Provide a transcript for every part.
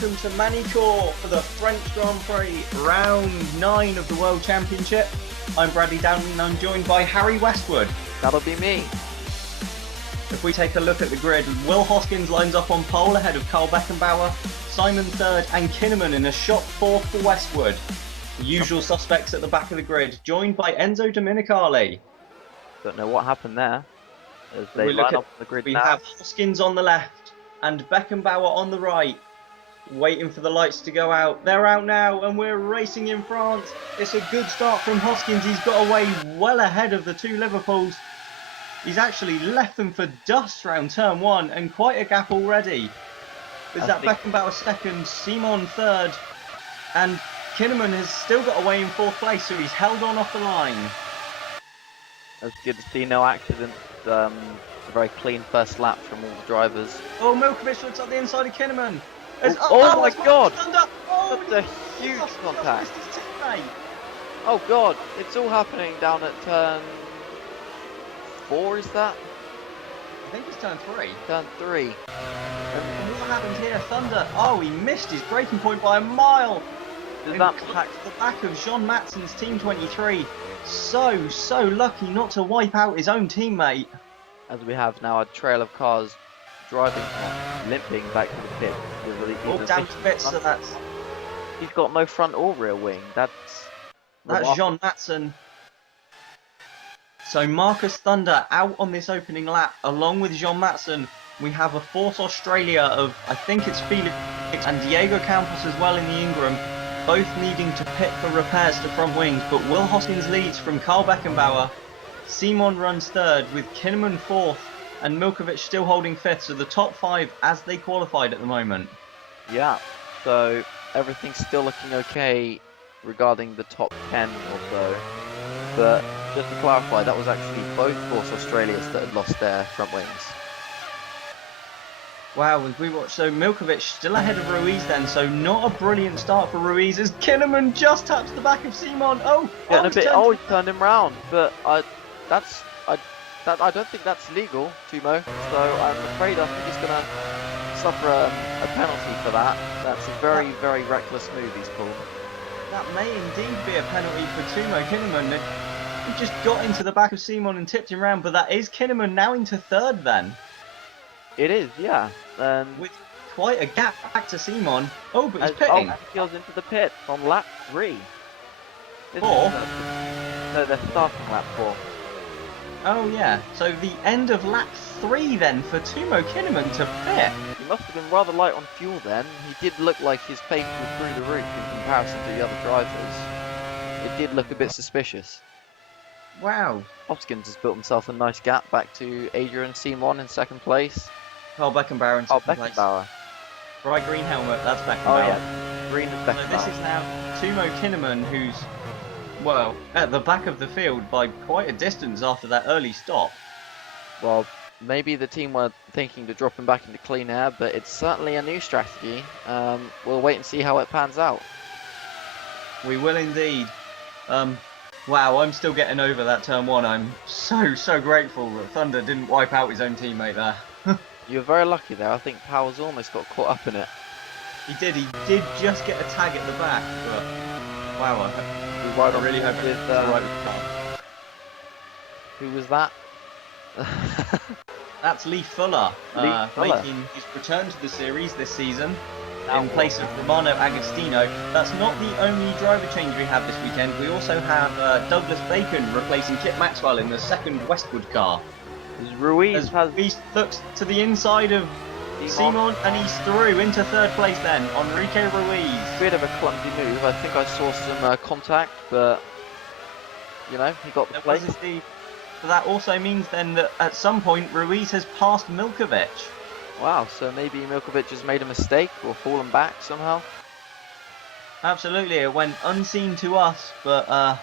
welcome to Magny-Cours for the French Grand Prix, round 9 of the World Championship. I'm Bradley Downton and I'm joined by Harry Westwood. That'll be me. If we take a look at the grid, Will Hoskins lines up on pole ahead of Carl Beckenbauer, Simon third and Kinnaman in a shot fourth for Westwood. The usual suspects at the back of the grid, joined by Enzo Domenicali. Don't know what happened there. As they line up on the grid we now. have Hoskins on the left and Beckenbauer on the right, waiting for the lights to go out. They're out now and we're racing in France. It's a good start from Hoskins. He's got away well ahead of the two Liverpools. He's actually left them for dust round turn 1 and quite a gap already. Is that Beckenbauer second, Simon third, and Kinnaman has still got away in fourth place, so he's held on off the line. It's good to see no accidents. A very clean first lap from all the drivers. Oh, Milkovic looks like the inside of Kinnaman. Oh my god! Oh, that's a huge contact. Oh god, it's all happening down at turn 4, is that? I think it's turn 3. Turn 3. And what happened here? Thunder. Oh, he missed his braking point by a mile. Does that pack the back of Jean Matson's Team 23. So lucky not to wipe out his own teammate. As we have now a trail of cars driving, limping back to the pit. All down to bits, so that's... He's got no front or rear wing. That's Jean Matson. So Marcus Thunder out on this opening lap, along with Jean Matson. We have a fourth Australia of, I think it's Felix and Diego Campos as well in the Ingram, both needing to pit for repairs to front wings, but Will Hoskins leads from Carl Beckenbauer. Simon runs third with Kinnaman fourth and Milkovic still holding fifth, so the top 5 as they qualified at the moment. Yeah, so everything's still looking okay regarding the top 10 or so, but just to clarify, that was actually both Force Australias that had lost their front wings. Wow, we watched, so Milkovic still ahead of Ruiz then, so not a brilliant start for Ruiz as Kinnaman just taps the back of Simon. He turned him round, but I don't think that's legal, Timo, so I'm afraid I think he's going to suffer a penalty for that. That's a very reckless move he's pulled. That may indeed be a penalty for Timo Kinnaman. He just got into the back of Simon and tipped him round, but that is Kinnaman now into third then. It is, yeah. With quite a gap back to Simon. Oh, but he's pitting. He goes into the pit on lap 3. 4? No, they're starting lap 4. Oh yeah, so the end of lap 3 then for Timo Kinnaman to pit. He must have been rather light on fuel then. He did look like his pace was through the roof in comparison to the other drivers. It did look a bit suspicious. Wow. Hoskins has built himself a nice gap back to Adrian Simon in second place. Carl Beckenbauer in second place. Beckenbauer. Bright green helmet, that's Beckenbauer. Oh yeah, green is Beckenbauer. So this is now Timo Kinnaman, who's, well, at the back of the field by quite a distance after that early stop. Well, maybe the team were thinking to drop him back into clean air, but it's certainly a new strategy. We'll wait and see how it pans out. We will indeed. Wow, I'm still getting over that turn 1. I'm so grateful that Thunder didn't wipe out his own teammate there. You were very lucky there. I think Powers almost got caught up in it. He did just get a tag at the back, but wow, I really hope it was right with the car. Who was that? That's Lee Fuller, making his return to the series this season in place of Romano Agostino. That's not the only driver change we have this weekend. We also have Douglas Bacon replacing Kit Maxwell in the second Westwood car. Ruiz looks to the inside of Simon and he's through into third place then. Enrique Ruiz. Bit of a clumsy move. I think I saw some contact, but you know, he got the place. So that also means then that at some point Ruiz has passed Milkovic. Wow, so maybe Milkovic has made a mistake or fallen back somehow? Absolutely, it went unseen to us, but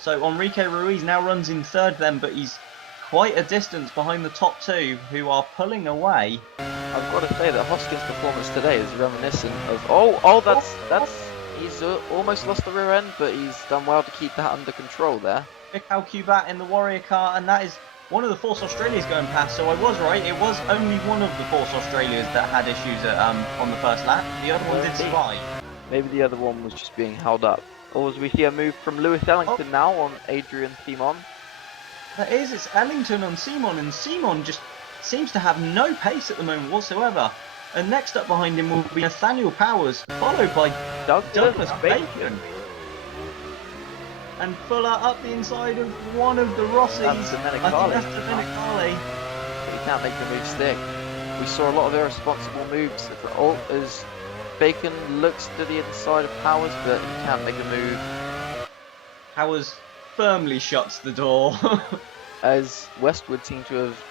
so Enrique Ruiz now runs in third then, but he's quite a distance behind the top 2 who are pulling away. I've got to say that Hoskins' performance today is reminiscent of that's he's almost lost the rear end, but he's done well to keep that under control there. Mikhail Kubat in the Warrior car, and that is one of the Force Australias going past, so I was right. It was only one of the Force Australias that had issues at, on the first lap. The other one did survive. Maybe the other one was just being held up. Or as we see a move from Lewis Ellington now on Adrian Simon. That is, it's Ellington on Simon, and Simon just seems to have no pace at the moment whatsoever. And next up behind him will be Nathaniel Powers, followed by Douglas Bacon. And Fuller up the inside of one of the Rossies. That's the I think Menicali. that's the Menicali. But he can't make the move stick. We saw a lot of irresponsible moves as Bacon looks to the inside of Powers, but he can't make a move. Powers firmly shuts the door. As Westwood seem to have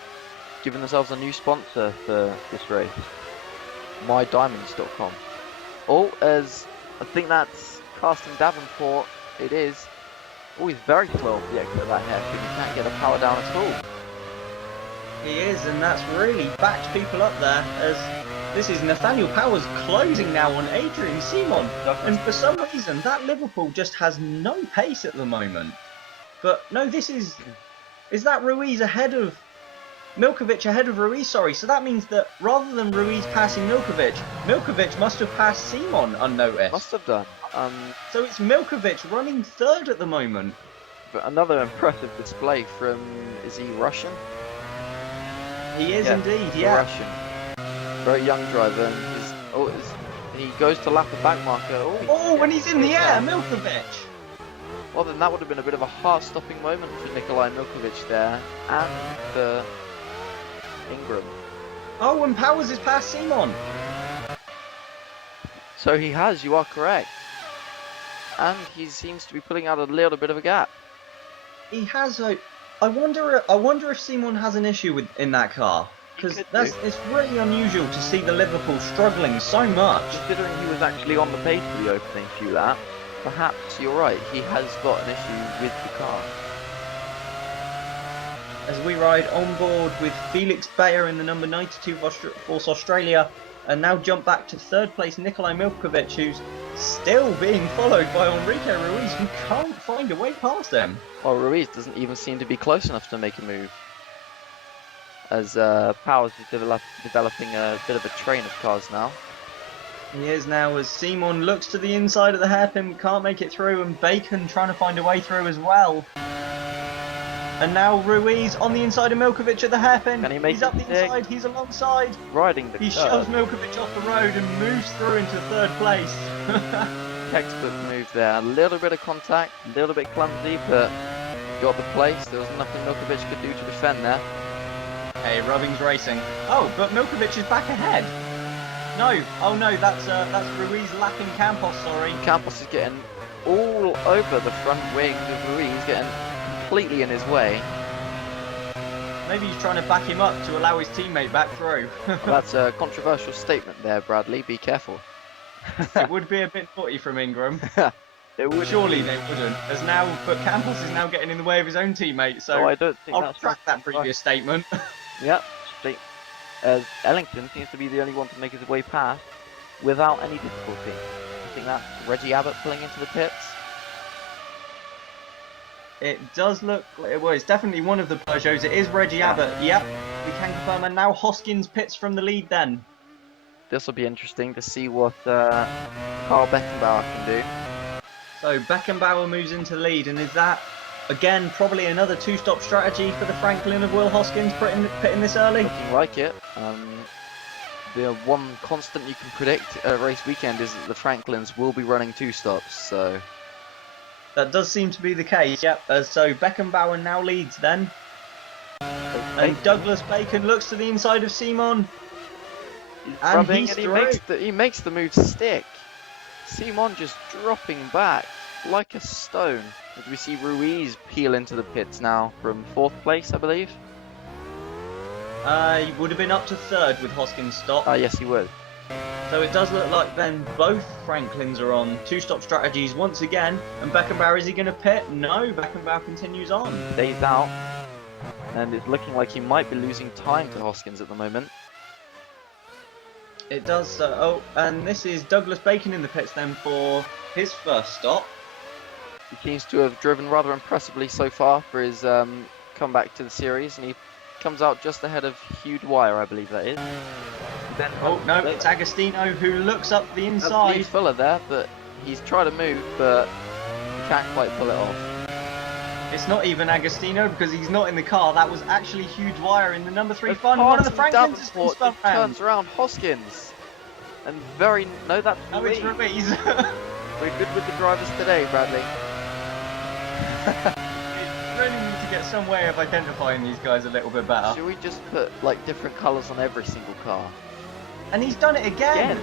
given themselves a new sponsor for this race. MyDiamonds.com. Oh, as I think that's Carsten Davenport. It is. Oh, he's very slow off the exit of that hairpin. He can't get the power down at all. He is, and that's really backed people up there, as this is Nathaniel Powers closing now on Adrian Simon. And for some reason, that Liverpool just has no pace at the moment. But no, this is that Ruiz ahead of Milkovic ahead of Ruiz, sorry. So that means that rather than Ruiz passing Milkovic must have passed Simon unnoticed. Must have done. So it's Milkovic running third at the moment. But another impressive display from, is he Russian? He is indeed, he's yeah. Russian. Very young driver. And he goes to lap a back marker. Oh, when he's in the air, Milkovic. Well, then that would have been a bit of a heart-stopping moment for Nikolai Milkovic there, and for Ingram. Oh, and Powers is past Simon. So he has, you are correct. And he seems to be putting out a little bit of a gap. He has a. I wonder if Simon has an issue in that car, because it's really unusual to see the Liverpool struggling so much. Considering he was actually on the pace for the opening few laps, perhaps you're right. He has got an issue with the car. As we ride on board with Felix Bayer in the number 92 Force Australia, and now jump back to third place Nikolai Milkovic, who's still being followed by Enrique Ruiz, who can't find a way past them. Well, Ruiz doesn't even seem to be close enough to make a move. As Powers is developing a bit of a train of cars now. He is now, as Simon looks to the inside of the hairpin, can't make it through, and Bacon trying to find a way through as well. And now Ruiz on the inside of Milkovic at the hairpin. Can he make he's up the inside, he's alongside. Riding the He shoves Milkovic off the road and moves through into third place. Textbook move there. A little bit of contact, a little bit clumsy, but got the place. There was nothing Milkovic could do to defend there. Hey, Rubbing's racing. Oh, but Milkovic is back ahead. No, oh no, that's Ruiz lapping Campos, sorry. Campos is getting all over the front wings of Ruiz, getting completely in his way. Maybe he's trying to back him up to allow his teammate back through. Well, that's a controversial statement there, Bradley. Be careful. It would be a bit naughty from Ingram. It would. Surely they wouldn't. But Campos is now getting in the way of his own teammate, so I don't think I'll that's retract that previous statement. Yep. As Ellington seems to be the only one to make his way past without any difficulty. I think that's Reggie Abbott pulling into the pits. It does look, well, it's definitely one of the Peugeots. It is Reggie Abbott. Yep, we can confirm. And now Hoskins pits from the lead then. This will be interesting to see what Carl Beckenbauer can do. So Beckenbauer moves into lead, and is that, again, probably another two-stop strategy for the Franklin of Will Hoskins pitting this early? Looking like it. The one constant you can predict at race weekend is that the Franklins will be running two stops, so... That does seem to be the case, yep. So Beckenbauer now leads then. And Douglas Bacon looks to the inside of Simon. And he's through. He makes the move stick. Simon just dropping back like a stone. As we see Ruiz peel into the pits now from 4th place, I believe. He would have been up to 3rd with Hoskins' stop. Yes, he would. So it does look like then both Franklins are on two-stop strategies once again. And Beckenbauer, is he going to pit? No, Beckenbauer continues on. Stays out. And it's looking like he might be losing time to Hoskins at the moment. It does. Oh, and this is Douglas Bacon in the pits then for his first stop. He seems to have driven rather impressively so far for his come back to the series, and he comes out just ahead of Hugh Dwyer, I believe that is. Then Oh no, it's Agostino who looks up the inside. Lee's Fuller there, but he's tried to move, but he can't quite pull it off. It's not even Agostino because he's not in the car. That was actually Hugh Dwyer in the number 3 As fun. One of the Party Franklins has been Davenport spun round. turns around Hoskins, and that's No, it's Ruiz. We're good with the drivers today, Bradley. Really need to get some way of identifying these guys a little bit better. Should we just put like different colours on every single car? And he's done it again.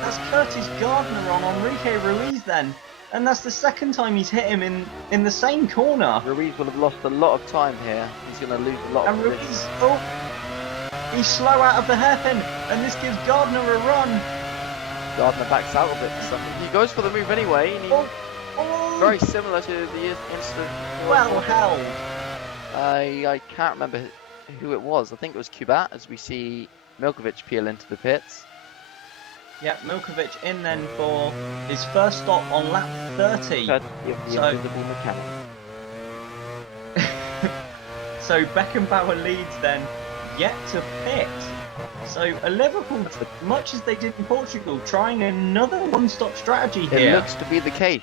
That's Curtis Gardner on Enrique Ruiz then. And that's the second time he's hit him in the same corner. Ruiz will have lost a lot of time here. He's going to lose a lot of And position. Ruiz, he's slow out of the hairpin. And this gives Gardner a run. Gardner backs out of it for something. He goes for the move anyway. And very similar to the incident. Well held. I can't remember who it was. I think it was Kubat as we see Milkovic peel into the pits. Yep, Milkovic in then for his first stop on lap 30. The invisible mechanic. So Beckenbauer leads then, yet to pit. So a Liverpool, much as they did in Portugal, trying another one-stop strategy here. It looks to be the case.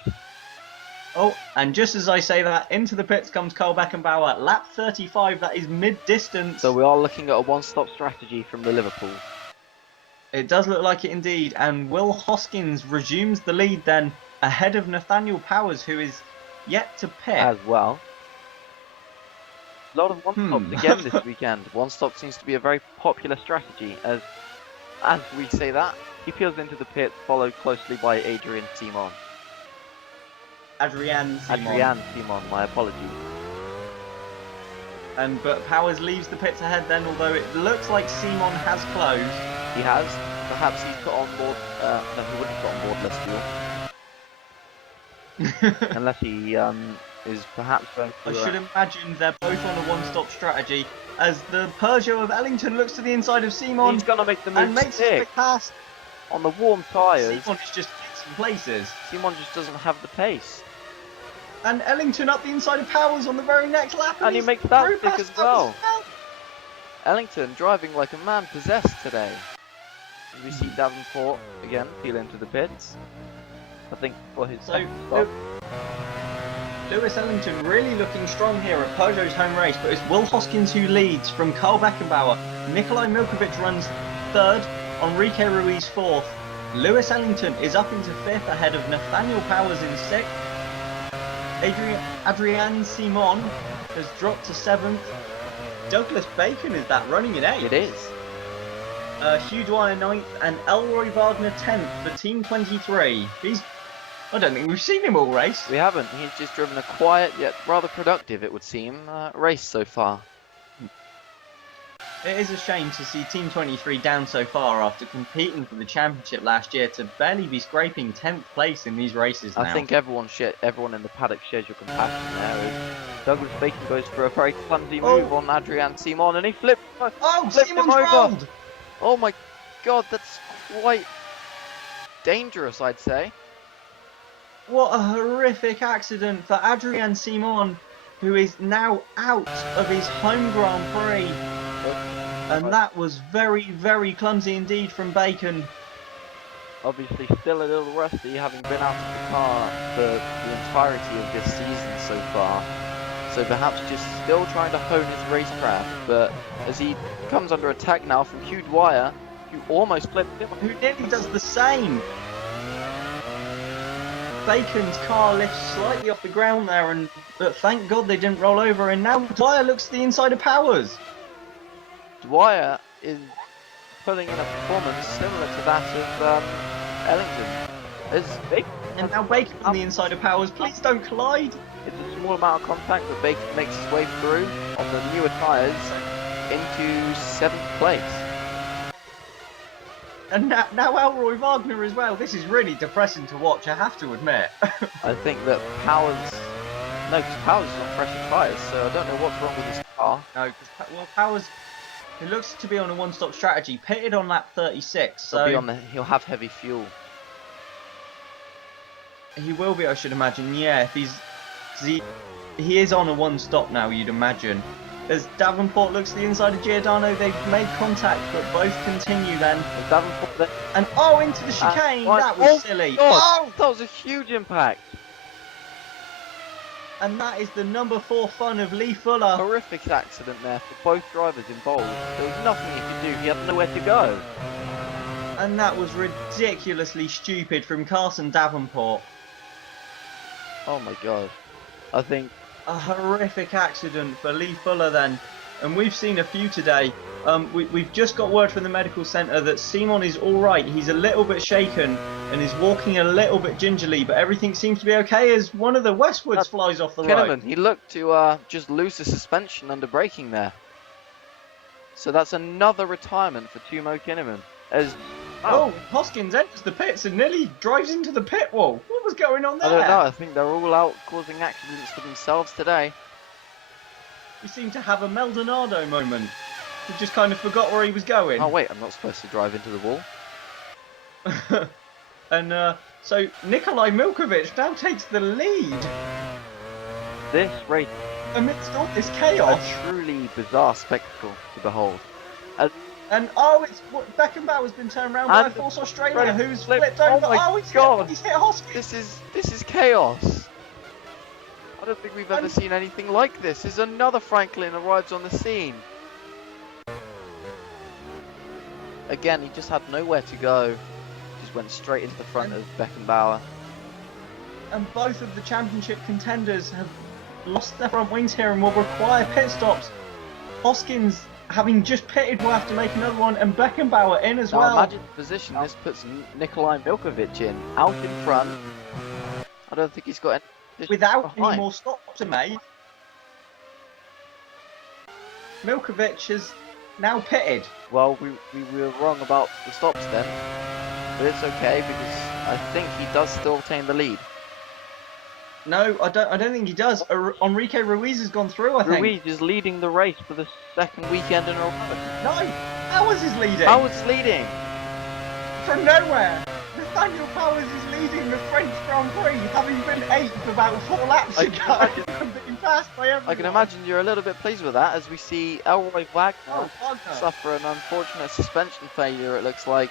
Oh, and just as I say that, into the pits comes Carl Beckenbauer. Lap 35, that is mid-distance. So we are looking at a one-stop strategy from the Liverpool. It does look like it indeed, and Will Hoskins resumes the lead then, ahead of Nathaniel Powers, who is yet to pit. As well. A lot of one-stops again this weekend. One-stop seems to be a very popular strategy, as we say that, he peels into the pit, followed closely by Adrian Simon. Adrian Simon, my apologies. But Powers leaves the pits ahead then, although it looks like Simon has closed. He has. Perhaps he's put on board. No, he wouldn't put on board less fuel. Unless he is perhaps going to... I should imagine they're both on a one-stop strategy, as the Peugeot of Ellington looks to the inside of Simon. He's going to make the move and makes a quick pass. On the warm tyres. Simon is just fixing places. Simon just doesn't have the pace. And Ellington up the inside of Powers on the very next lap. And he makes that stick as well. Ellington driving like a man possessed today. We see Davenport again peel into the pits. I think for his second stop. Lewis Ellington really looking strong here at Peugeot's home race, but it's Will Hoskins who leads from Carl Beckenbauer. Nikolai Milkovic runs third, Enrique Ruiz fourth. Lewis Ellington is up into fifth ahead of Nathaniel Powers in sixth. Adrian Simon has dropped to seventh. Douglas Bacon is that running in eighth. It is. Hugh Dwyer 9th and Elroy Wagner 10th for Team 23. I don't think we've seen him all race. We haven't. He's just driven a quiet yet rather productive, it would seem, race so far. It is a shame to see Team 23 down so far after competing for the championship last year to barely be scraping 10th place in these races now. I think everyone in the paddock shares your compassion there. Douglas Bacon goes for a very clumsy move on Adrian Simon and he flipped him over. Rolled. Oh my god, that's quite dangerous, I'd say. What a horrific accident for Adrian Simon, who is now out of his home Grand Prix. And that was very, very clumsy indeed from Bacon. Obviously still a little rusty, having been out of the car for the entirety of this season so far. So perhaps just still trying to hone his racecraft, but as he comes under attack now from Hugh Dwyer, who almost flipped him. Who nearly does the same. Bacon's car lifts slightly off the ground there, but thank God they didn't roll over, and now Dwyer looks to the inside of Powers. Dwyer is putting in a performance similar to that of Ellington. And now Bacon on the inside of Powers, please don't collide. It's a small amount of contact, but Bacon makes his way through on the newer tyres into 7th place. And now Elroy Wagner as well. This is really depressing to watch, I have to admit. I think that Powers is on fresher tyres, so I don't know what's wrong with his car. No, because Powers, it looks to be on a one-stop strategy, pitted on lap 36. So he'll have heavy fuel. He will be, I should imagine, yeah, if he's 'Cause he is on a one stop now, you'd imagine. As Davenport looks to the inside of Giordano, they've made contact, but both continue then. And Davenport then. And oh, into the chicane! That was silly. God, Oh! that was a huge impact. And that is the number 4 fun of Lee Fuller. Horrific accident there for both drivers involved. There was nothing he could do. He had nowhere to go. And that was ridiculously stupid from Carson Davenport. Oh my god. I think A horrific accident for Lee Fuller then. And we've seen a few today. We've just got word from the medical centre that Simon is alright. He's a little bit shaken and is walking a little bit gingerly, but everything seems to be okay as one of the Westwoods flies off the Kinnaman, right. he looked to just lose the suspension under braking there. So that's another retirement for Timo Kinnaman. As Oh, Hoskins enters the pits and nearly drives into the pit wall. What was going on there? I don't know, I think they're all out causing accidents for themselves today. He seemed to have a Maldonado moment. He just kind of forgot where he was going. Oh wait, I'm not supposed to drive into the wall. And so Nikolai Milkovic now takes the lead This race amidst all this is chaos. a truly bizarre spectacle to behold. And oh, it's Beckenbauer's been turned around by Force Australia, who's flipped over. Oh my He's God. hit Hoskins. This is chaos. I don't think we've ever seen anything like this. There's another Franklin arrives on the scene. Again, he just had nowhere to go. Just went straight into the front of Beckenbauer. And both of the championship contenders have lost their front wings here and will require pit stops. Hoskins, having just pitted, will have to make another one, and Beckenbauer in as Now well. imagine the position this puts Nikolai Milkovic in. Out in front. I don't think he's got any position Without behind. any more stops to make. Milkovic has now pitted. Well, we were wrong about the stops then. But it's okay because I think he does still retain the lead. No, I don't think he does. Enrique Ruiz has gone through, I think. Ruiz is leading the race for the second weekend in a row. No, Powers is leading. Powers leading. From nowhere. Nathaniel Powers is leading the French Grand Prix, having been 8th about 4 laps ago. And being passed by everyone. I can imagine you're a little bit pleased with that as we see Elroy Wagner Wagner. suffer an unfortunate suspension failure, it looks like.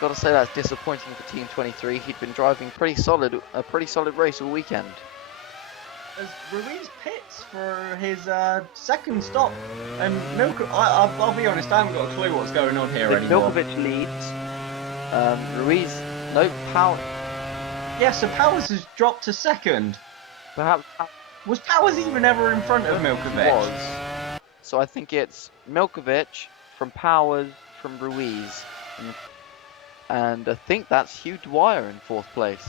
Got to say that's disappointing for Team 23. He'd been driving a pretty solid race all weekend. As Ruiz pits for his second stop, and I'll be honest, I haven't got a clue what's going on here anymore. Milkovic leads. Ruiz, no power. Yeah, so Powers has dropped to second. Perhaps Was Powers even ever in front of Milkovic? was. So I think it's Milkovic from Powers from Ruiz. And I think that's Hugh Dwyer in 4th place.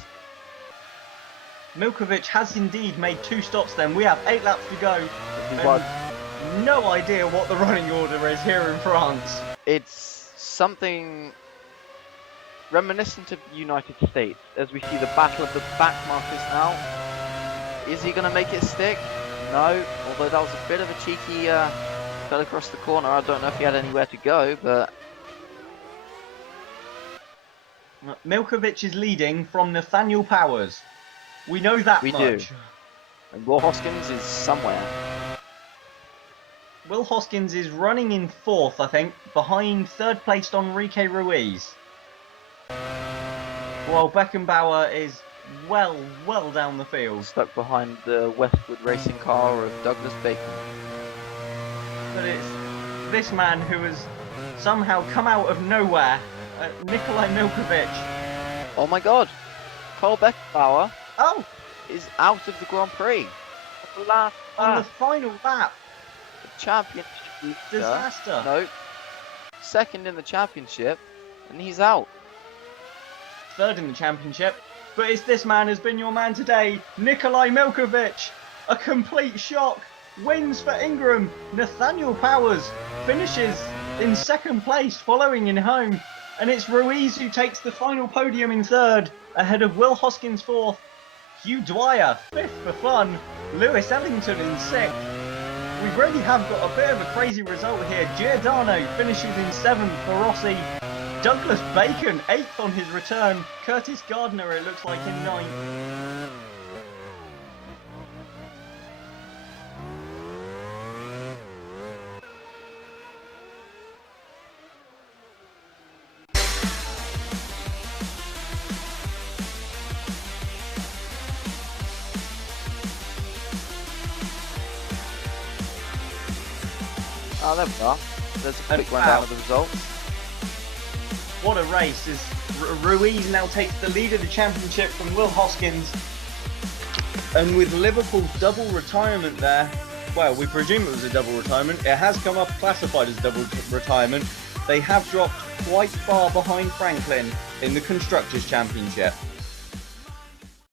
Milkovic has indeed made 2 stops then. We have 8 laps to go. But No idea what the running order is here in France. it's something reminiscent of the United States as we see the battle of the back markers now. Is he going to make it stick? No, although that was a bit of a cheeky fell across the corner. I don't know if he had anywhere to go, but Milkovic is leading from Nathaniel Powers. We know that we much. do. And Will Hoskins is somewhere. Will Hoskins is running in 4th, I think, behind 3rd placed Enrique Ruiz. While Beckenbauer is well down the field. Stuck behind the Westwood racing car of Douglas Bacon. But it's this man who has somehow come out of nowhere, Nikolai Milkovic. Oh my god! Cole Beckenbauer Oh, is out of the Grand Prix. The last on the final lap. championship leader. Disaster. No. Second in the championship, and he's out. 3rd in the championship. But it's this man who's been your man today, Nikolai Milkovic. A complete shock. Wins for Ingram. Nathaniel Powers finishes in 2nd place, following in home. And it's Ruiz who takes the final podium in 3rd, ahead of Will Hoskins 4th, Hugh Dwyer 5th for fun, Lewis Ellington in 6th. We really have got a bit of a crazy result here. Giordano finishes in 7th for Rossi. Douglas Bacon 8th on his return. Curtis Gardner, it looks like, in 9th. Oh, there we are. There's a quick And rundown wow. of the results. What a race. As Ruiz now takes the lead of the championship from Will Hoskins. And with Liverpool's double retirement there, well, we presume it was a double retirement. It has come up classified as double retirement. They have dropped quite far behind Franklin in the Constructors' Championship.